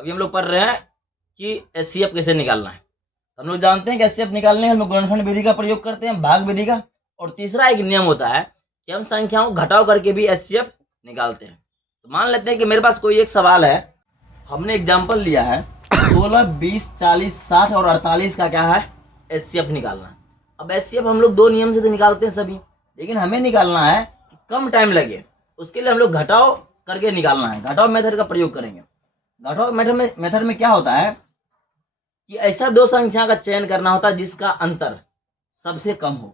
अभी हम लोग पढ़ रहे हैं कि एचसीएफ कैसे निकालना है। हम लोग जानते हैं कि एचसीएफ निकालने हम लोग गुणनखंड विधि का प्रयोग करते हैं, भाग विधि का। और तीसरा एक नियम होता है कि हम संख्याओं घटाव करके भी एचसीएफ निकालते हैं। तो मान लेते हैं कि मेरे पास कोई एक सवाल है, हमने एग्जाम्पल लिया है 16, 20, 40, 60 और 48 का क्या है, एचसीएफ निकालना है। अब एचसीएफ हम लोग दो नियम से तो निकालते हैं सभी, लेकिन हमें निकालना है कि कम टाइम लगे, उसके लिए हम लोग घटाव करके निकालना है, घटाव मेथड का प्रयोग करेंगे। घटाव मेथड में क्या होता है कि ऐसा दो संख्या का चयन करना होता है जिसका अंतर सबसे कम हो।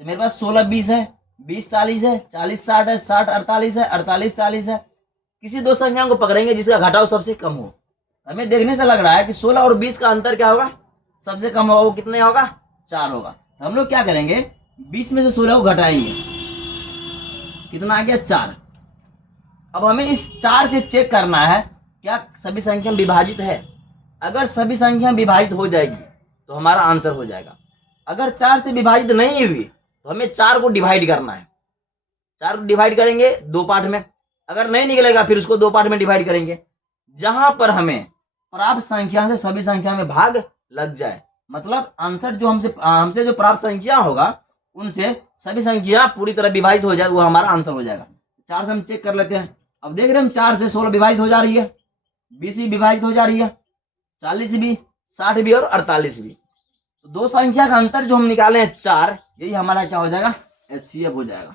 तो मेरे पास 16, 20 है, 20, 40 है, 40, 60 है, 60, 48 है, 48, 40 है। किसी दो संख्या को पकड़ेंगे जिसका घटाव सबसे कम हो। हमें देखने से लग रहा है कि 16 और 20 का अंतर क्या होगा, सबसे कम होगा। वो कितने होगा, 4 होगा। तो हम लोग क्या करेंगे, 20 में से 16 को घटाएंगे, कितना आ गया, 4। अब हमें इस 4 से चेक करना है क्या सभी संख्या विभाजित है। अगर सभी संख्या विभाजित हो जाएगी तो हमारा आंसर हो जाएगा। अगर 4 से विभाजित नहीं हुई तो हमें 4 को डिवाइड करना है। 4 को डिवाइड करेंगे 2 पार्ट में, अगर नहीं निकलेगा फिर उसको 2 पार्ट में डिवाइड करेंगे, जहां पर हमें प्राप्त संख्या से सभी संख्या में भाग लग जाए। मतलब आंसर जो हमसे जो प्राप्त संख्या होगा उनसे सभी संख्या पूरी तरह विभाजित हो जाए, वो हमारा आंसर हो जाएगा। 4 से हम चेक कर लेते हैं। अब देख रहे हैं हम 4 से 16 विभाजित हो जा रही है, 20 भी विभाजित हो जा रही है, 40 भी, 60 भी और 48 भी। तो दो संख्या का अंतर जो हम निकाले हैं 4, यही हमारा क्या हो जाएगा, एचसीएफ हो जाएगा।